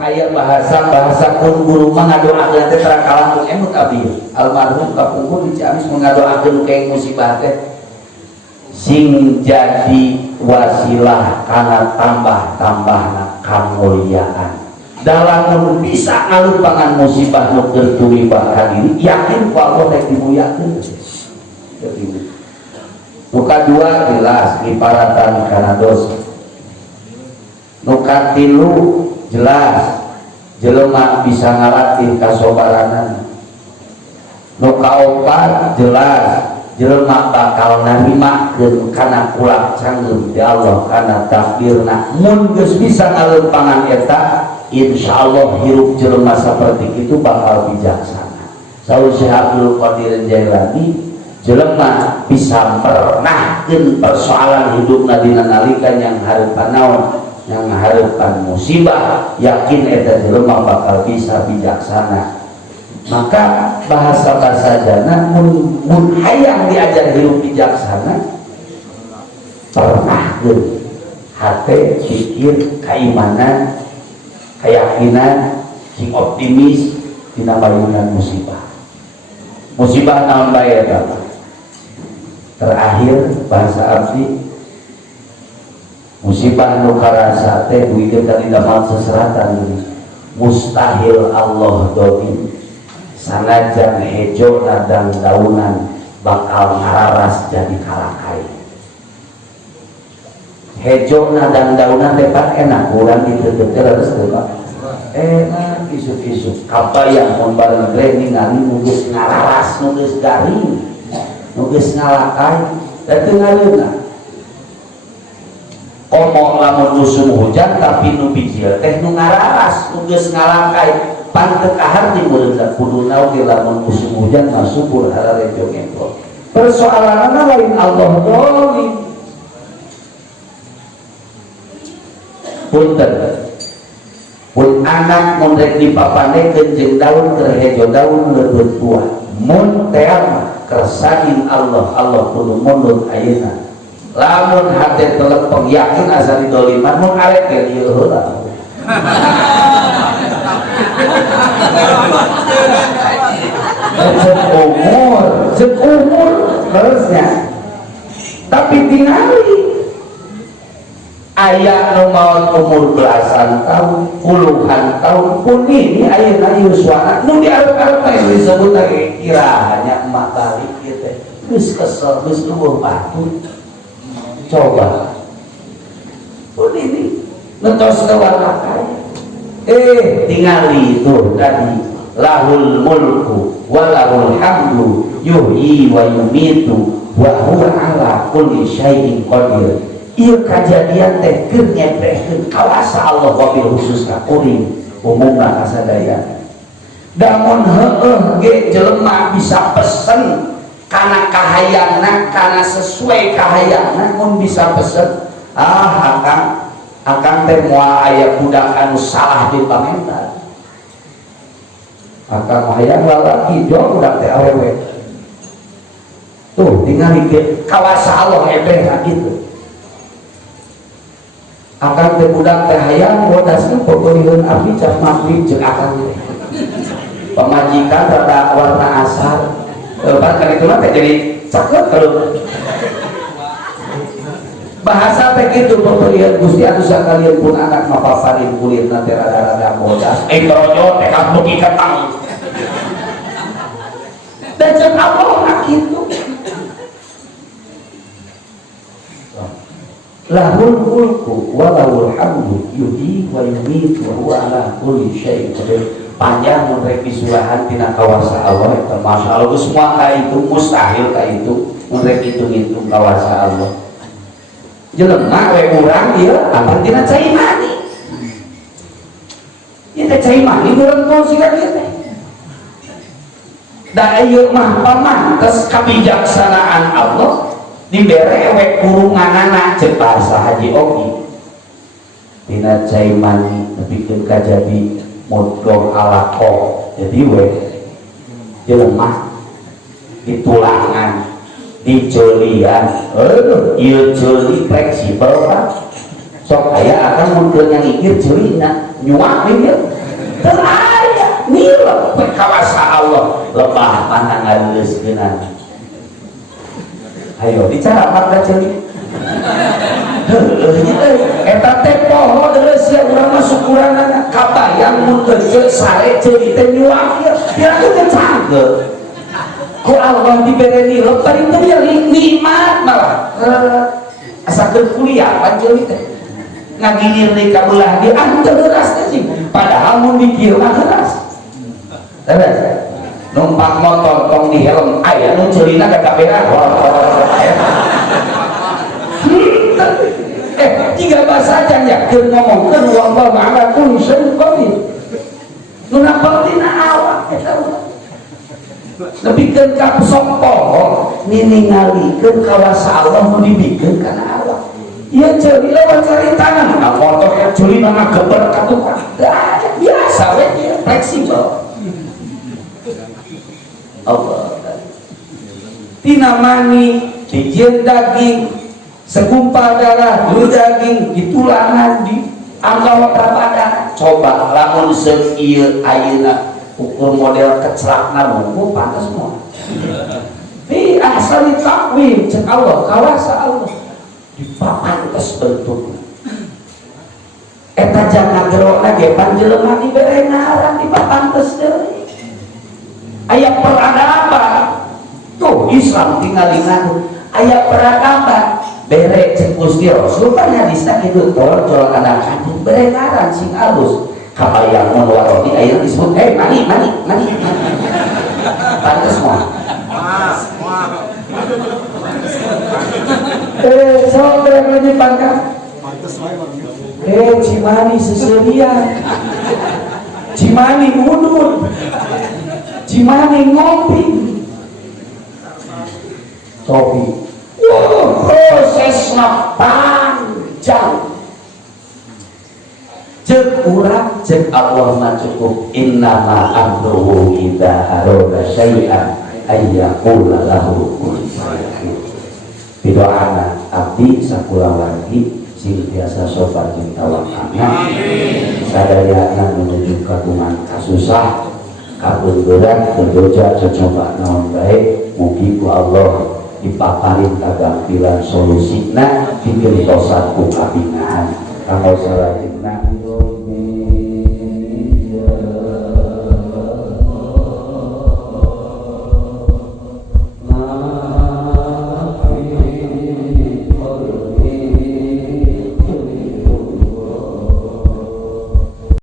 aya bahasa kun guru ngadoakeun teh tara kalamun emut abi almarhum kapungkur di Ciamis ngadoakeun ke musibah teh sing jadi wasilah kana tambah-tambahna kamuliaan dalam bisa ngalumpangan musibah nu keur tuwibah ka diri yakin ku Allah rek dimuliakeun. Nu kadua jelas iparatan kana dosa. Nu katilu jelas jelema bisa ngalatih kasobaranan. Nu kaopat jelas jelema bakal narimakeun kana kulak canggeuh di Allah kana takdirna. Mun geus bisa ngaleupangan eta insyaallah hirup jelema saperti itu bakal bijaksana. Saur Syekh Abdul Qadir Jailani jelema bisa pernahkeun persoalan hidupna dina nalika yang hareupan naon yang hareupan musibah yakin eta jelema bakal bisa bijaksana. Maka bahasa jana mun hayang diajar hidup bijaksana pernahkeun hate pikir keimanan keyakinan sing optimis dina bayunan musibah naon bae eta. Terakhir bahasa abdi musibah nu karasa teh duiteu kali damal seseratan mustahil Allah dolim sanajan hejo dan daunan bakal ngararas jadi kalakai. Hejo dan daunan tepat enak kurang diteuteut terus teh Pak. Enak isuk-isuk kapayang mun bareng gre ningali nu geus ngararas nu geus garing nu geus ngalakai da teu ngareuna. Omong lamun musim hujan tapi nu bijil teh nu ngararas nu geus ngalakai pan teu kahar di meureun kudu naon lamun musim hujan mah subur harare jongengko. Persoalanna lain Allah dolim. Punten. Pun anak mun rek dipapanekeun jeung daun keur hejo daun leureut buah. Mun teh mah kersain Allah kudu mundur ayeuna. Lamun hate telepeng yakin asa didoliman mun arek ge ieu heula. Cek umur terusnya. Tapi tingali aya nu maot umur belasan tahun, puluhan tahun pun ini ayeuna yuswana nu diarep-arep teh disebut lagi kira hanya emak balik kieu teh. Geus kesel, geus leuweuh batur. Coba pun ini ngetos ke warna kaya tingali itu tadi lahul mulku walahul hamdu yuhyi wa yumitu wa huwa ala kulli syai'in qadir. Ieu kajadian teh keur nyeprehkeun kawasa Allah wabil khusus ka kuring umumna kasadaya. Damun heueuh ge jelema bisa pesen karena kahayangna, karena sesuai kahayangna mun bisa pesen akan teh moal aya budak anu salah di pamentan akan hayang lalaki jauh budak teh awewe tuh tinggal kawasa Allah ebeh gitu akan teh budak teh hayang bodasna peureun abdi cap magrib jeung akan pamajikan rada warna asar bahkan itu mah jadi cakep kalau bahasa teh kitu pemberian Gusti atuh sakalian pun anak mapafarin kulit nanti rada-rada bodas krojo teh ka beuki ketang dan jeung Allah kitu lahul mulku wa lahul hamdu yuhyi wa yumiitu wa huwa ala kulli syai'in qadir. Panjang mun bisulahan tina kawasa Allah eta masya Allah semua ka itu mustahil ka itu mun rek hitung-hitung kawasa Allah. Jelema we urang ieu apa tina cai mani. Ieu teh cai mani urang tong siga ieu teh. Da ieu mah pamantes kabijaksanaan Allah dibere we kurunganana ceuk bahasa Haji Ogi. Tina cai mani nepikeun ka jadi modong alako jadi we jelema di tulangan di jolian ieu joli fleksibel Pak sok aya akan mundur yang ikir jolina nyuak ieu teraya nilai kawasa Allah lebah pandangan leskenan. Ayo bicara apa celi eta teh poho geus sia urang masuk kurangana kabayang mun teu sare celi teh nyuak ya teh canggeut ku Allah dibere nilai paling teu nikmat malah asakeun kuliah panjeuli teh ngagilir di kabelah dia teu geras teh sih padahal mun dikir mah geras terus numpak motor tong di helm aya nu ceulina ka kamera tiga bahasa aja ya keur ngomongkeun wallahu ala kulli syai'in qadir nu nampalina awak eta nepikeun ka sompong ningalikeun kawasa Allah nu dibikeun kana awak ieu ceuli lawan caritana nah motor yang ceuli mah geber ka tukang biasa we fleksibel Allah tina mani dijieun daging segumpal darah, dulu daging, di tulangan, di anggawa badan. Coba lamun seieu ayeuna ukur model keclakna mungku pantes moal. Fi ahsani taqwim cek Allah, kawasa Allah. Dipantes bentukna. Eta jangan gerona ge panjelema dibere ngaran dipantes deui. Aya peradaban. Tuh Islam tinggal nganu. Aya peradaban. Bere cek Gusti Rasul kan hadisna kitu tol kadang-kadang bere ngaran sing alus kabayang mun warodi aya disebut mani pantes moal sok bere lagi pangkat pantes wae Cimani seserian Cimani udun Cimani ngopi topi prosesnya panjang cek urang cek Allah mah cukup innama amruhu idza arada syai'an ayyaqula lahu kun fayakun bidoana abdi sakula wargi sing biasa sobat jeung tawakalna sadayana menuju kagungan kasusah kabeuneuran berdoja cocoba naon bae mugi ku Allah dipaparin kagampilan solusina bikin dosa ku kabinaan kanggo salajeng